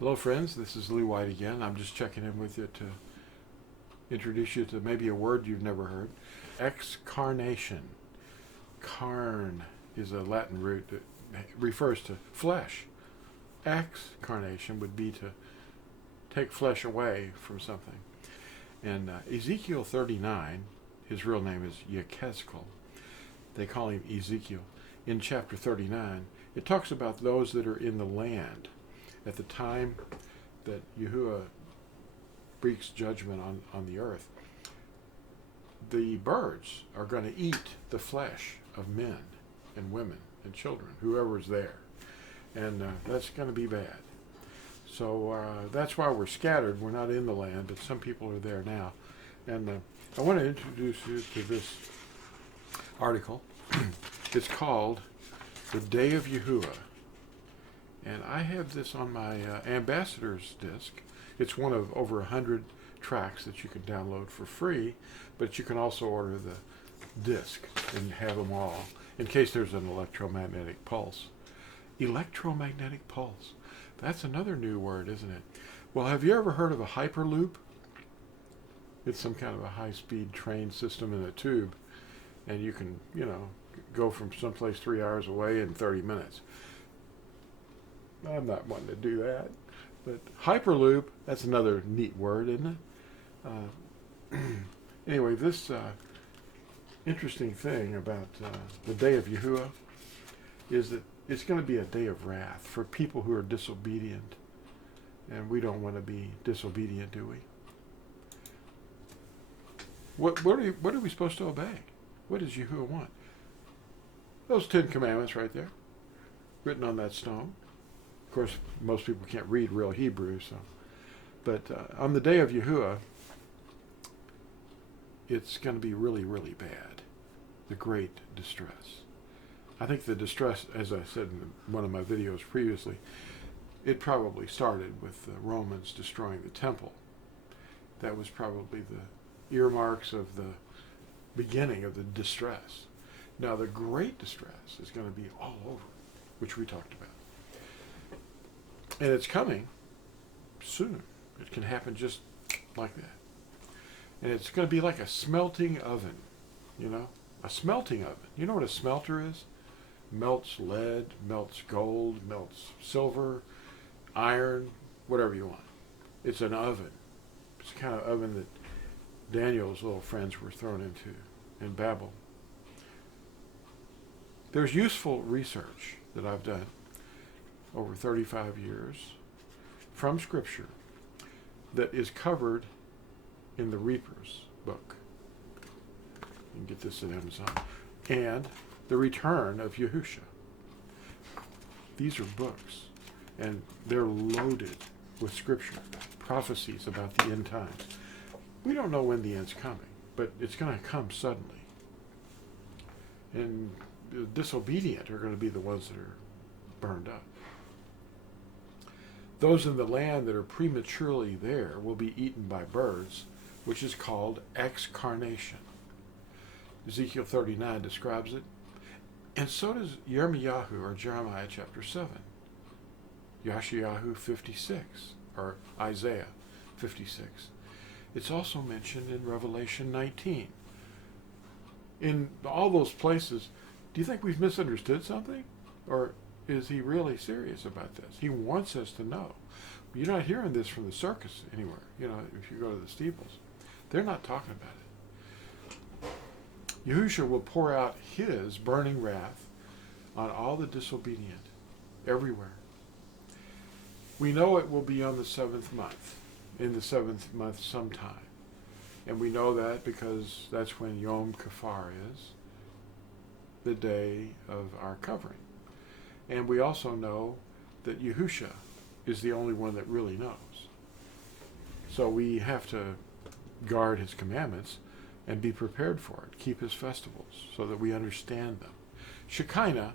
Hello friends, this is Lew White again. I'm just checking in with you to introduce you to maybe a word you've never heard. Excarnation. Carn is a Latin root that refers to flesh. Excarnation would be to take flesh away from something. And Ezekiel 39, his real name is Yechezkel. They call him Ezekiel. In chapter 39, it talks about those that are in the land at the time that Yahuwah wreaks judgment on the earth. The birds are going to eat the flesh of men and women and children, whoever's there. And that's going to be bad. So that's why we're scattered. We're not in the land, but some people are there now. And I want to introduce you to this article. It's called The Day of Yahuwah. And I have this on my ambassador's disc. It's one of over 100 tracks that you can download for free, but you can also order the disc and have them all in case there's an electromagnetic pulse. Electromagnetic pulse. That's another new word, isn't it? Well, have you ever heard of a hyperloop? It's some kind of a high-speed train system in a tube, and you can, go from someplace 3 hours away in 30 minutes. I'm not wanting to do that. But hyperloop, that's another neat word, isn't it? Anyway, this interesting thing about the day of Yahuwah is that it's going to be a day of wrath for people who are disobedient. And we don't want to be disobedient, do we? What are we supposed to obey? What does Yahuwah want? Those 10 commandments right there, written on that stone. Of course, most people can't read real Hebrew, so. But on the day of Yahuwah, it's going to be really, really bad. The great distress. I think the distress, as I said in one of my videos previously, it probably started with the Romans destroying the temple. That was probably the earmarks of the beginning of the distress. Now, the great distress is going to be all over, which we talked about. And it's coming soon. It can happen just like that. And it's going to be like a smelting oven, a smelting oven. You know what a smelter is? Melts lead, melts gold, melts silver, iron, whatever you want. It's an oven. It's the kind of oven that Daniel's little friends were thrown into in Babel. There's useful research that I've done over 35 years from Scripture that is covered in the Reaper's book. You can get this at Amazon. And The Return of Yahusha. These are books, and they're loaded with Scripture, prophecies about the end times. We don't know when the end's coming, but it's going to come suddenly. And the disobedient are going to be the ones that are burned up. Those in the land that are prematurely there will be eaten by birds, which is called excarnation. Ezekiel 39 describes it. And so does Yirmiyahu, or Jeremiah chapter 7. Yashayahu 56, or Isaiah 56. It's also mentioned in Revelation 19. In all those places, do you think we've misunderstood something? Or is he really serious about this? He wants us to know. You're not hearing this from the circus anywhere. If you go to the steeples, they're not talking about it. Yahushua will pour out his burning wrath on all the disobedient everywhere. We know it will be on the 7th month, in the 7th month sometime. And we know that because that's when Yom Kippur is, the day of our covering. And we also know that Yahushua is the only one that really knows. So we have to guard his commandments and be prepared for it. Keep his festivals so that we understand them. Shekinah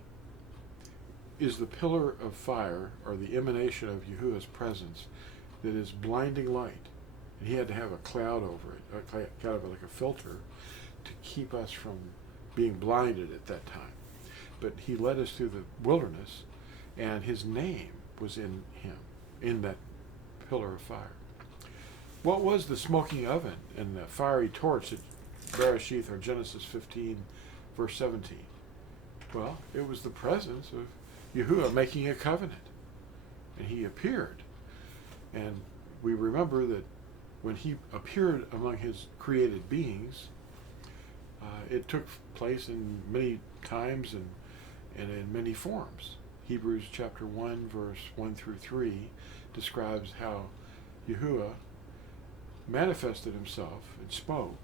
is the pillar of fire, or the emanation of Yahuwah's presence, that is blinding light. And he had to have a cloud over it, kind of like a filter, to keep us from being blinded at that time. But he led us through the wilderness, and his name was in him, in that pillar of fire. What was the smoking oven and the fiery torch at Bereshith, or Genesis 15, verse 17? Well, it was the presence of Yahuwah making a covenant. And he appeared. And we remember that when he appeared among his created beings, it took place in many times and in many forms. Hebrews chapter 1, verse 1 through 3 describes how Yahuwah manifested himself and spoke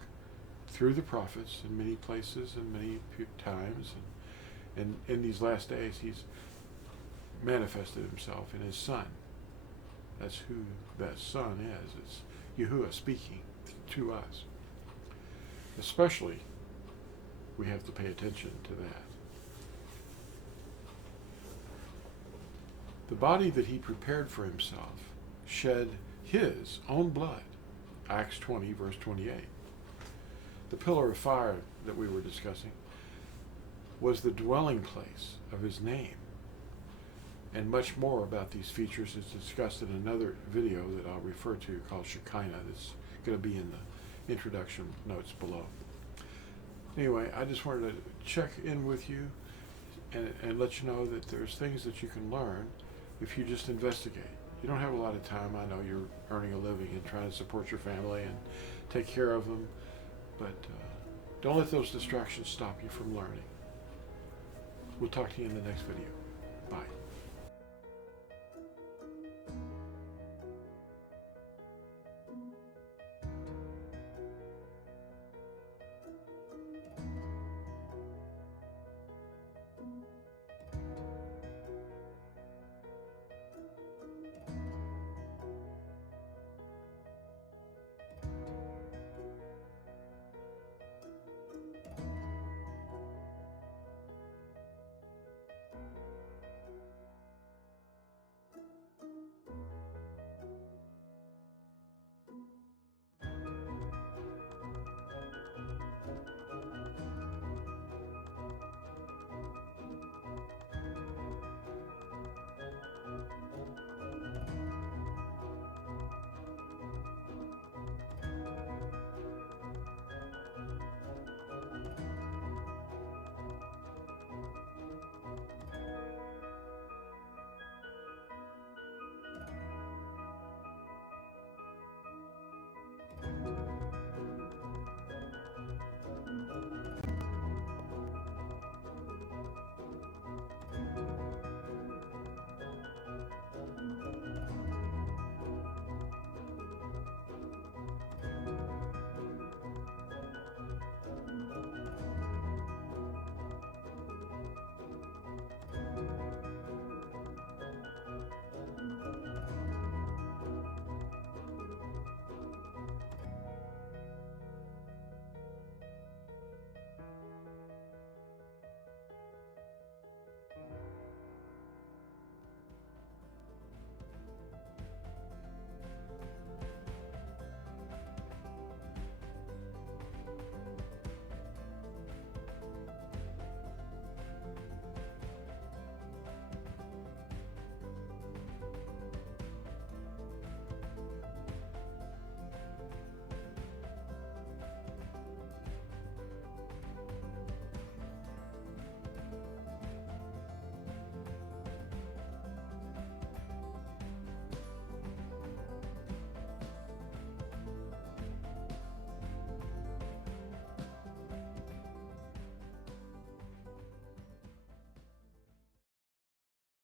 through the prophets in many places and many times. And in these last days, he's manifested himself in his Son. That's who that Son is. It's Yahuwah speaking to us. Especially, we have to pay attention to that. The body that he prepared for himself shed his own blood. Acts 20, verse 28. The pillar of fire that we were discussing was the dwelling place of his name. And much more about these features is discussed in another video that I'll refer to called Shekinah. That's going to be in the introduction notes below. Anyway, I just wanted to check in with you and let you know that there's things that you can learn if you just investigate. You don't have a lot of time. I know you're earning a living and trying to support your family and take care of them, but don't let those distractions stop you from learning. We'll talk to you in the next video. Bye.